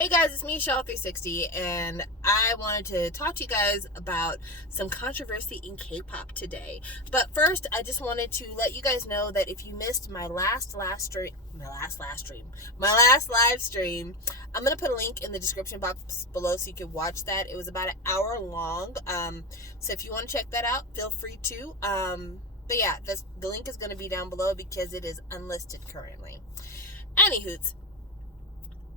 Hey guys, it's me, Shaw360, and I wanted to talk to you guys about some controversy in K-pop today. But first, I just wanted to let you guys know that if you missed my last live stream, I'm gonna put a link in the description box below so you can watch that. It was about an hour long. So if you want to check that out, feel free to. But yeah, the link is gonna be down below because it is unlisted currently. Anywho,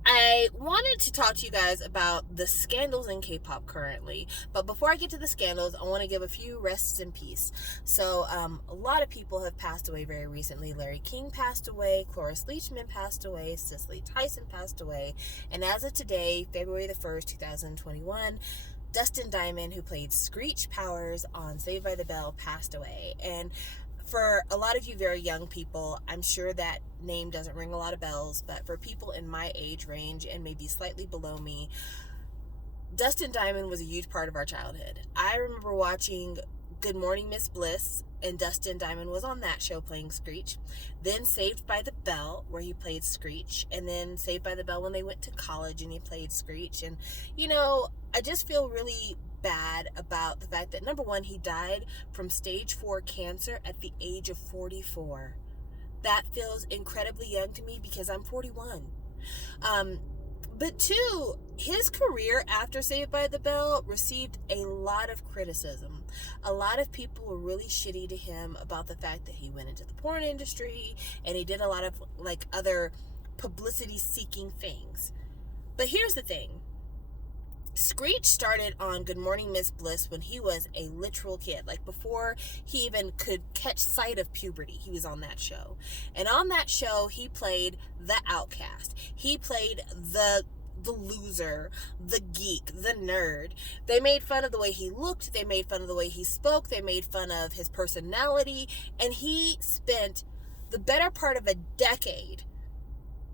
I wanted to talk to you guys about the scandals in K-pop currently, but before I get to the scandals, I want to give a few rests in peace. So, a lot of people have passed away very recently. Larry King passed away, Cloris Leachman passed away, Cicely Tyson passed away, and as of today, February the 1st, 2021, Dustin Diamond, who played Screech Powers on Saved by the Bell, passed away. And for a lot of you very young people, I'm sure that name doesn't ring a lot of bells, but for people in my age range and maybe slightly below me, Dustin Diamond was a huge part of our childhood. I remember watching Good Morning Miss Bliss, and Dustin Diamond was on that show playing Screech. Then Saved by the Bell, where he played Screech, and then Saved by the Bell when they went to college and he played Screech. And, I just feel really bad about the fact that, number one, he died from stage 4 cancer at the age of 44. That feels incredibly young to me because I'm 41. But two, his career after Saved by the Bell received a lot of criticism. A lot of people were really shitty to him about the fact that he went into the porn industry and he did a lot of other publicity seeking things. But here's the thing. Screech started on Good Morning Miss Bliss when he was a literal kid. Before he even could catch sight of puberty, he was on that show. And on that show, he played the outcast. He played the loser, the geek, the nerd. They made fun of the way he looked. They made fun of the way he spoke. They made fun of his personality. And he spent the better part of a decade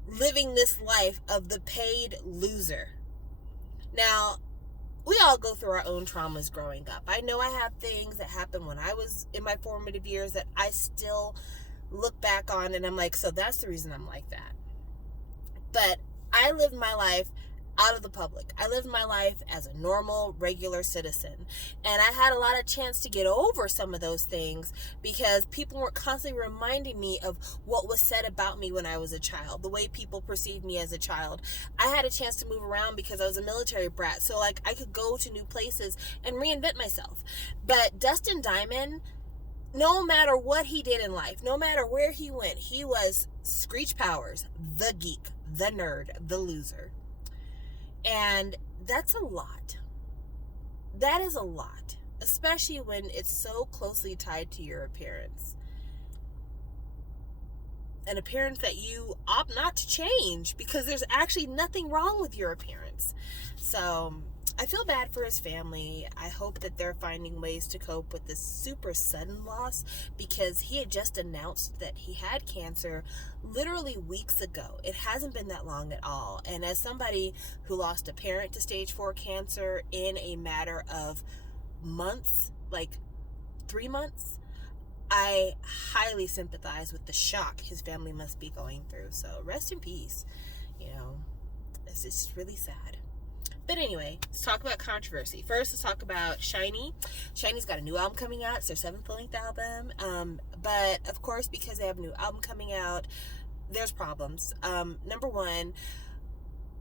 living this life of the paid loser. Now, we all go through our own traumas growing up. I know I have things that happened when I was in my formative years that I still look back on and I'm like, so that's the reason I'm like that. But I lived my life out of the public. I lived my life as a normal, regular citizen. And I had a lot of chance to get over some of those things because people were constantly reminding me of what was said about me when I was a child, the way people perceived me as a child. I had a chance to move around because I was a military brat. So I could go to new places and reinvent myself. But Dustin Diamond, no matter what he did in life, no matter where he went, he was Screech Powers, the geek, the nerd, the loser. And that's a lot. That is a lot, especially when it's so closely tied to your appearance. An appearance that you opt not to change because there's actually nothing wrong with your appearance. So I feel bad for his family. I hope that they're finding ways to cope with this super sudden loss because he had just announced that he had cancer literally weeks ago. It hasn't been that long at all. And as somebody who lost a parent to stage 4 cancer in a matter of months, 3 months, I highly sympathize with the shock his family must be going through. So rest in peace. It's just really sad. But anyway, let's talk about controversy. First, let's talk about Shinee. Shinee's got a new album coming out. It's their 7th length album. But of course, because they have a new album coming out, there's problems. Number one,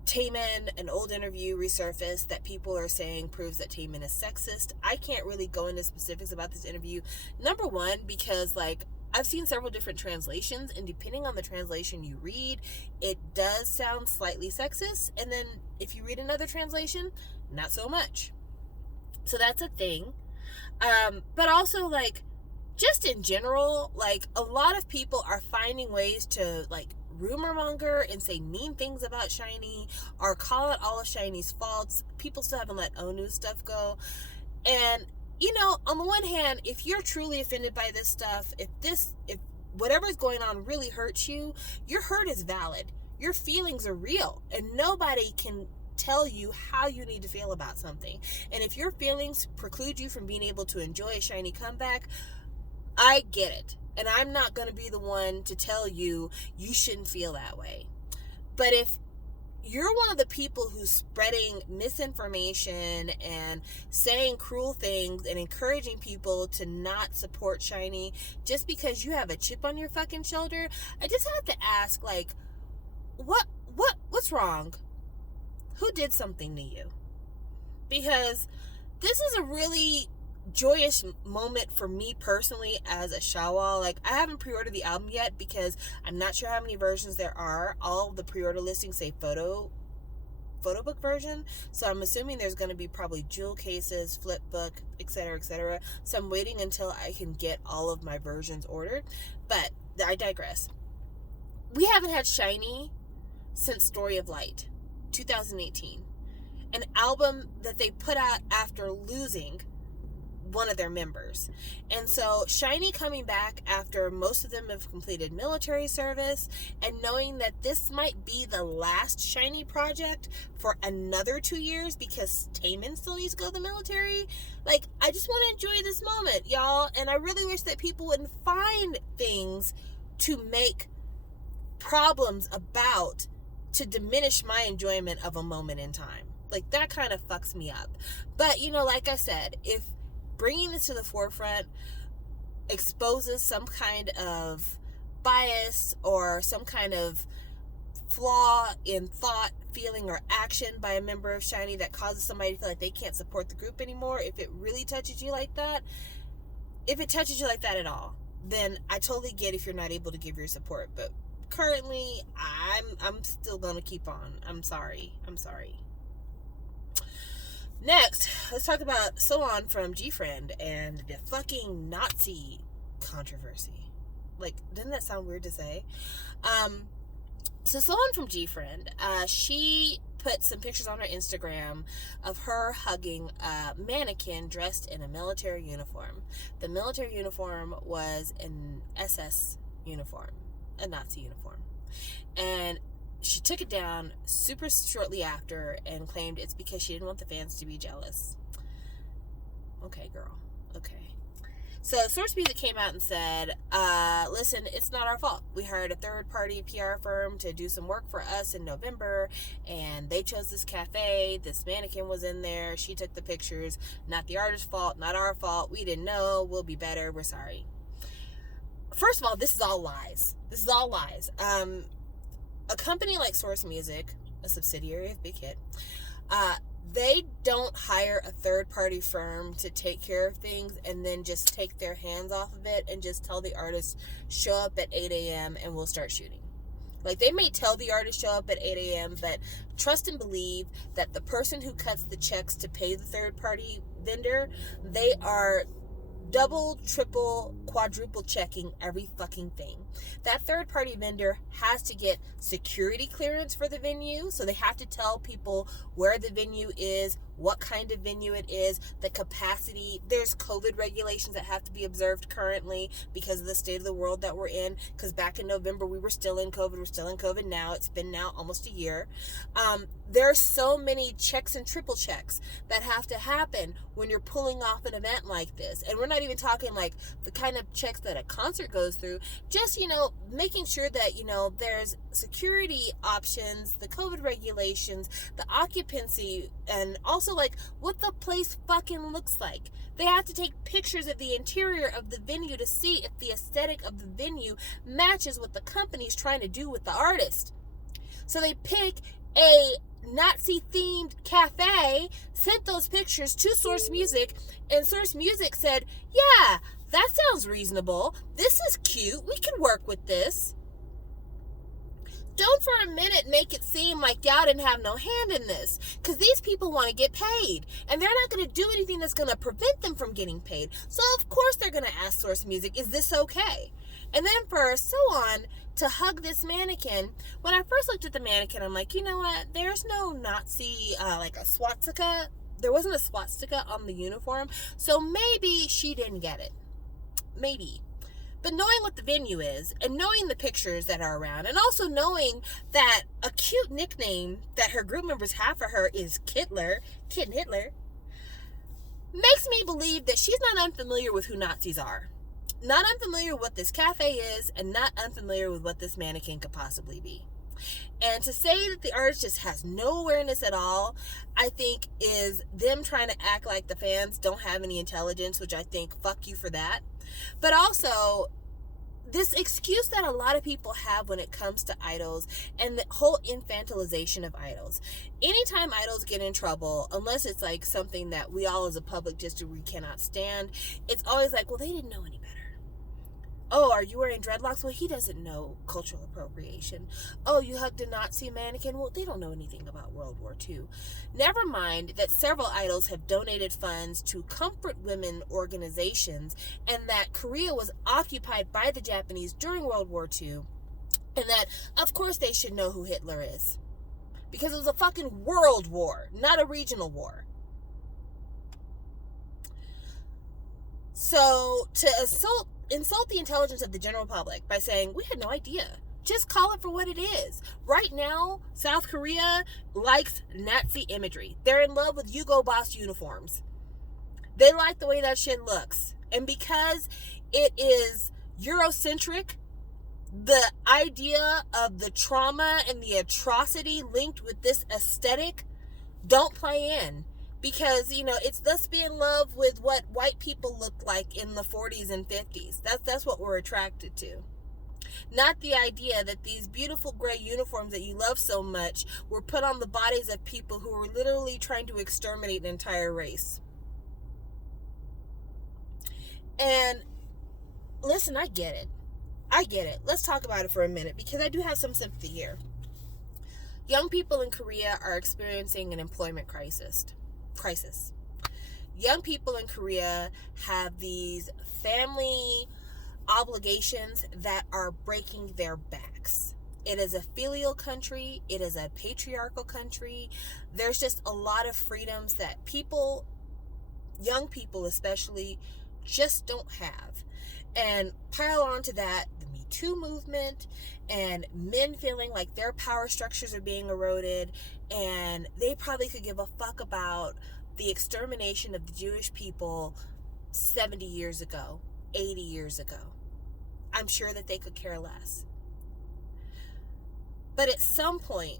Taemin, an old interview resurfaced that people are saying proves that Taemin is sexist. I can't really go into specifics about this interview. Number one, because I've seen several different translations, and depending on the translation you read, it does sound slightly sexist. And then if you read another translation, not so much. So that's a thing. But also, just in general, a lot of people are finding ways to, rumor monger and say mean things about Shinee or call it all of Shinee's faults. People still haven't let Onu's stuff go. And on the one hand, if you're truly offended by this stuff, if whatever's going on really hurts you, your hurt is valid. Your feelings are real, and nobody can tell you how you need to feel about something. And if your feelings preclude you from being able to enjoy a Shinee comeback, I get it. And I'm not going to be the one to tell you you shouldn't feel that way. But if you're one of the people who's spreading misinformation and saying cruel things and encouraging people to not support Shinee just because you have a chip on your fucking shoulder, I just have to ask, like, what's wrong? Who did something to you? Because this is a really joyous moment for me personally as a Shawwal. Like, I haven't pre-ordered the album yet because I'm not sure how many versions there are. All of the pre-order listings say photo book version, so I'm assuming there's going to be probably jewel cases, flip book, etc., etc. So I'm waiting until I can get all of my versions ordered, but I digress. We haven't had Shinee since Story of Light 2018, an album that they put out after losing one of their members. And so Shinee coming back after most of them have completed military service, and knowing that this might be the last Shinee project for another 2 years because Taemin still needs to go to the military. Like, I just want to enjoy this moment, y'all, and I really wish that people wouldn't find things to make problems about to diminish my enjoyment of a moment in time. Like, that kind of fucks me up. But, you know, like I said, if bringing this to the forefront exposes some kind of bias or some kind of flaw in thought, feeling, or action by a member of Shinee that causes somebody to feel like they can't support the group anymore, if it really touches you like that, if it touches you like that at all, then I totally get if you're not able to give your support. But currently, I'm still gonna keep on. I'm sorry. Next, let's talk about Sowon from G-Friend and the fucking Nazi controversy. Like, didn't that sound weird to say? So Sowon from G-Friend, she put some pictures on her Instagram of her hugging a mannequin dressed in a military uniform. The military uniform was an SS uniform, a Nazi uniform. And she took it down super shortly after and claimed it's because she didn't want the fans to be jealous. Okay, girl. Okay. So Source Music came out and said, listen, it's not our fault. We hired a third-party PR firm to do some work for us in November, and they chose this cafe. This mannequin was in there. She took the pictures. Not the artist's fault. Not our fault. We didn't know. We'll be better. We're sorry. First of all, this is all lies. A company like Source Music, a subsidiary of Big Hit, they don't hire a third-party firm to take care of things and then just take their hands off of it and just tell the artist, show up at 8 a.m. and we'll start shooting. Like, they may tell the artist, show up at 8 a.m., but trust and believe that the person who cuts the checks to pay the third-party vendor, they are double, triple, quadruple checking every fucking thing. That third-party vendor has to get security clearance for the venue, so they have to tell people where the venue is, what kind of venue it is, the capacity. There's COVID regulations that have to be observed currently because of the state of the world that we're in, because back in November we were still in COVID. We're still in COVID now. It's been now almost a year. There are so many checks and triple checks that have to happen when you're pulling off an event like this. And we're not even talking like the kind of checks that a concert goes through. Just, making sure that, there's security options, the COVID regulations, the occupancy, and also like what the place fucking looks like. They have to take pictures of the interior of the venue to see if the aesthetic of the venue matches what the company's trying to do with the artist. So they pick a Nazi-themed cafe, sent those pictures to Source Music, and Source Music said, yeah, that sounds reasonable. This is cute. We can work with this. Don't for a minute make it seem like y'all didn't have no hand in this, because these people want to get paid, and they're not going to do anything that's going to prevent them from getting paid. So of course they're going to ask Source Music, is this okay? And then for Sowon to hug this mannequin, when I first looked at the mannequin, I'm like, you know what? There's no Nazi, like a swastika. There wasn't a swastika on the uniform, so maybe she didn't get it. Maybe. But knowing what the venue is, and knowing the pictures that are around, and also knowing that a cute nickname that her group members have for her is Kitten Hitler, makes me believe that she's not unfamiliar with who Nazis are. Not unfamiliar with what this cafe is, and not unfamiliar with what this mannequin could possibly be. And to say that the artist just has no awareness at all, I think is them trying to act like the fans don't have any intelligence, which I think, fuck you for that. But also, this excuse that a lot of people have when it comes to idols and the whole infantilization of idols. Anytime idols get in trouble, unless it's like something that we all as a public just we cannot stand, it's always like, well, they didn't know any better. Oh, are you wearing dreadlocks? Well, he doesn't know cultural appropriation. Oh, you hugged a Nazi mannequin? Well, they don't know anything about World War II. Never mind that several idols have donated funds to comfort women organizations and that Korea was occupied by the Japanese during World War II, and that, of course, they should know who Hitler is. Because it was a fucking world war, not a regional war. So, to insult the intelligence of the general public by saying, we had no idea. Just call it for what it is. Right now, South Korea likes Nazi imagery. They're in love with Hugo Boss uniforms. They like the way that shit looks. And because it is Eurocentric, the idea of the trauma and the atrocity linked with this aesthetic don't play in. Because, it's thus be in love with what white people looked like in the 40s and 50s. That's what we're attracted to. Not the idea that these beautiful gray uniforms that you love so much were put on the bodies of people who were literally trying to exterminate an entire race. And listen, I get it. Let's talk about it for a minute because I do have some sympathy here. Young people in Korea are experiencing an employment crisis. Young people in Korea have these family obligations that are breaking their backs. It is a filial country. It is a patriarchal country. There's just a lot of freedoms that young people especially, just don't have. And pile on to that the Me Too movement and men feeling like their power structures are being eroded and they probably could give a fuck about the extermination of the Jewish people 70 years ago, 80 years ago. I'm sure that they could care less. But at some point,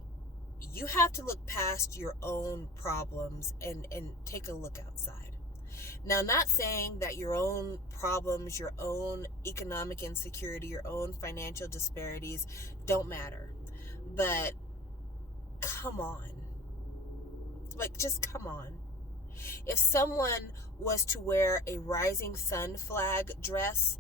you have to look past your own problems and take a look outside. Now, not saying that your own problems, your own economic insecurity, your own financial disparities don't matter. But come on. Just come on. If someone was to wear a rising sun flag dress,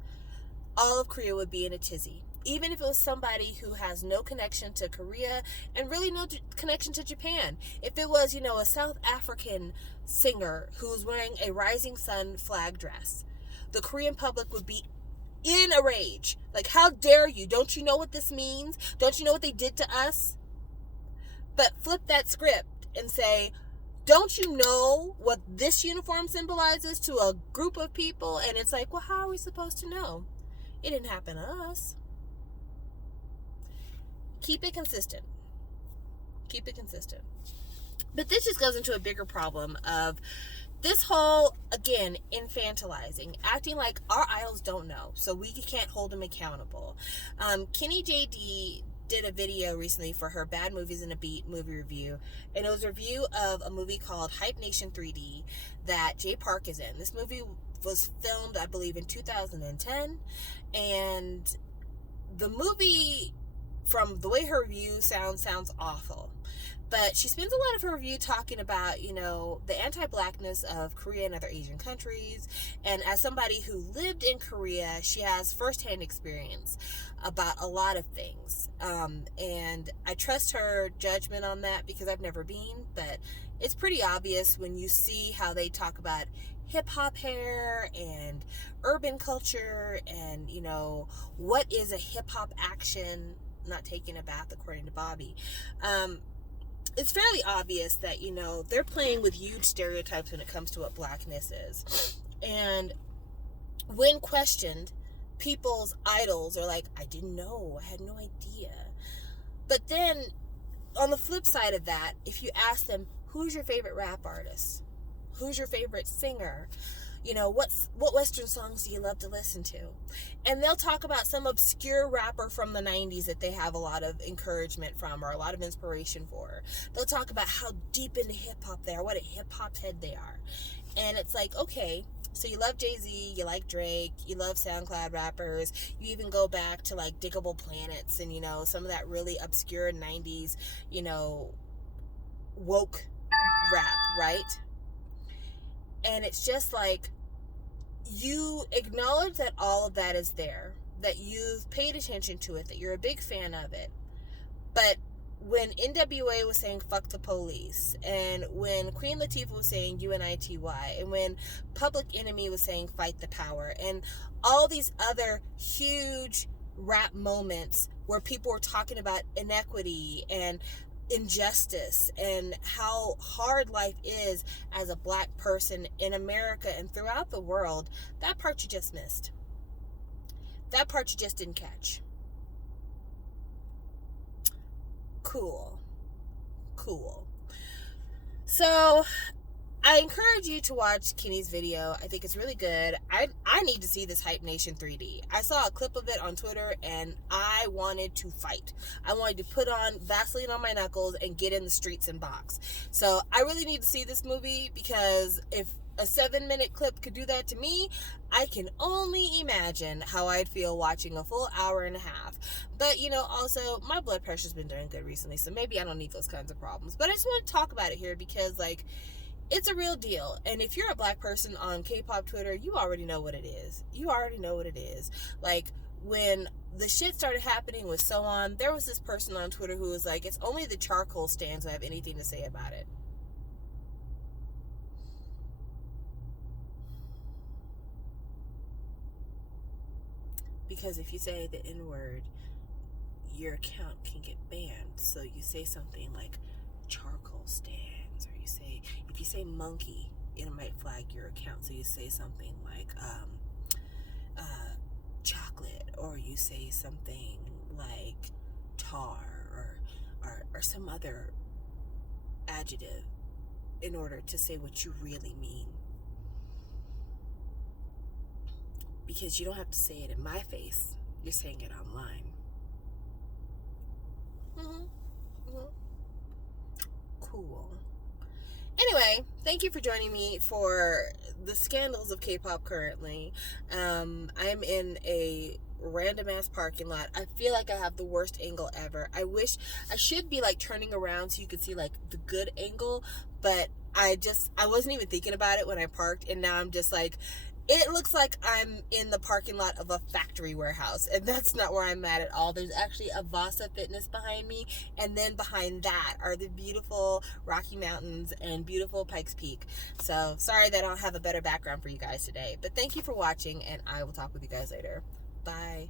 all of Korea would be in a tizzy. Even if it was somebody who has no connection to Korea and really no connection to Japan. If it was, a South African singer who was wearing a rising sun flag dress, the Korean public would be in a rage. Like, how dare you? Don't you know what this means? Don't you know what they did to us? But flip that script and say, don't you know what this uniform symbolizes to a group of people? And it's like, well, how are we supposed to know? It didn't happen to us. Keep it consistent. But this just goes into a bigger problem of this whole, again, infantilizing, acting like our idols don't know, so we can't hold them accountable. Kenny JD did a video recently for her Bad Movies in a Beat movie review, and it was a review of a movie called Hype Nation 3D that Jay Park is in. This movie was filmed, I believe, in 2010, and the movie, from the way her review sounds awful. But she spends a lot of her review talking about, the anti-blackness of Korea and other Asian countries. And as somebody who lived in Korea, she has firsthand experience about a lot of things. And I trust her judgment on that because I've never been. But it's pretty obvious when you see how they talk about hip-hop hair and urban culture and, what is a hip-hop action, not taking a bath, according to Bobby. It's fairly obvious that, they're playing with huge stereotypes when it comes to what blackness is. And when questioned, people's idols are like, I didn't know, I had no idea. But then, on the flip side of that, if you ask them, who's your favorite rap artist? Who's your favorite singer? what Western songs do you love to listen to? And they'll talk about some obscure rapper from the 90s that they have a lot of encouragement from or a lot of inspiration for. They'll talk about how deep into hip-hop they are, what a hip-hop head they are. And it's like, okay, so you love Jay-Z, you like Drake, you love SoundCloud rappers, you even go back to like Diggable Planets and, some of that really obscure 90s, woke rap, right? And it's just like, you acknowledge that all of that is there, that you've paid attention to it, that you're a big fan of it. But when NWA was saying fuck the police, and when Queen Latifah was saying UNITY, and when Public Enemy was saying fight the power, and all these other huge rap moments where people were talking about inequity and injustice and how hard life is as a black person in America and throughout the world, that part you just missed. That part you just didn't catch. Cool. So I encourage you to watch Kenny's video. I think it's really good. I need to see this Hype Nation 3D. I saw a clip of it on Twitter and I wanted to fight. I wanted to put on Vaseline on my knuckles and get in the streets and box. So I really need to see this movie, because if a 7-minute clip could do that to me, I can only imagine how I'd feel watching a full hour and a half. But, also, my blood pressure's been doing good recently, so maybe I don't need those kinds of problems. But I just want to talk about it here because, it's a real deal. And if you're a black person on K-pop Twitter, you already know what it is. When the shit started happening with Sowon, there was this person on Twitter who was like, it's only the charcoal stands who have anything to say about it. Because if you say the N-word, your account can get banned. So you say something like charcoal stands, or if you say monkey, it might flag your account. So you say something like chocolate, or you say something like tar, or some other adjective in order to say what you really mean. Because you don't have to say it in my face. You're saying it online. Cool. Anyway, thank you for joining me for the scandals of K-pop currently. I'm in a random ass parking lot. I feel like I have the worst angle ever. I wish I should be turning around so you could see the good angle, but I wasn't even thinking about it when I parked, and now I'm just it looks like I'm in the parking lot of a factory warehouse, and that's not where I'm at all. There's actually a Vasa Fitness behind me, and then behind that are the beautiful Rocky Mountains and beautiful Pikes Peak. So, sorry that I don't have a better background for you guys today, but thank you for watching, and I will talk with you guys later. Bye.